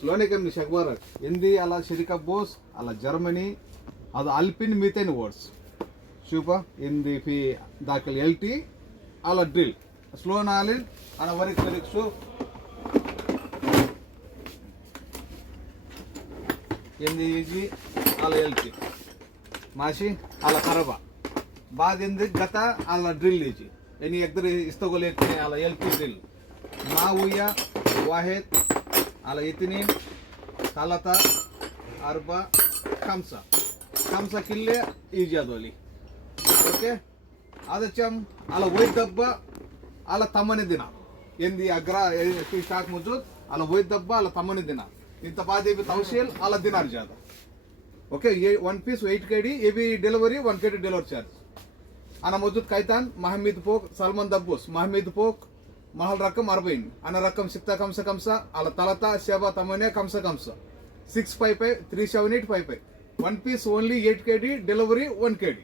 Sloane kan Shakbarak. Indi ala Sherika Bos, ala Germany, ala Alpine methane words. Super in the Dakal LT, ala drill. Sloan Alin, and a very so. In the EG, ala LT. Mashi, ala Karaba. Bad in the Gata, ala drill EG. Any other istogolate, ala LT drill. Mauya, Wahed. على اثنين ثلاثة أربعة خمسة كله إيجاد ولي أوكي هذا كم على ويد دبة على 8 دينار يندي أجرا في ستاك موجود على ويد دبة على 8 دينار انت بعد بتوصيل على دينار زيادة اوكي ये 1 piece 8 kg ये भी delivery 1 kg delivery charge أنا موجود كايتان محمد فوق سلمان دبوس محمد فوق mahal rakam 40 ana rakam sikta kamsa ala talata shaba tamane kamsa 655 37855 one piece only 8 kg delivery 1 kg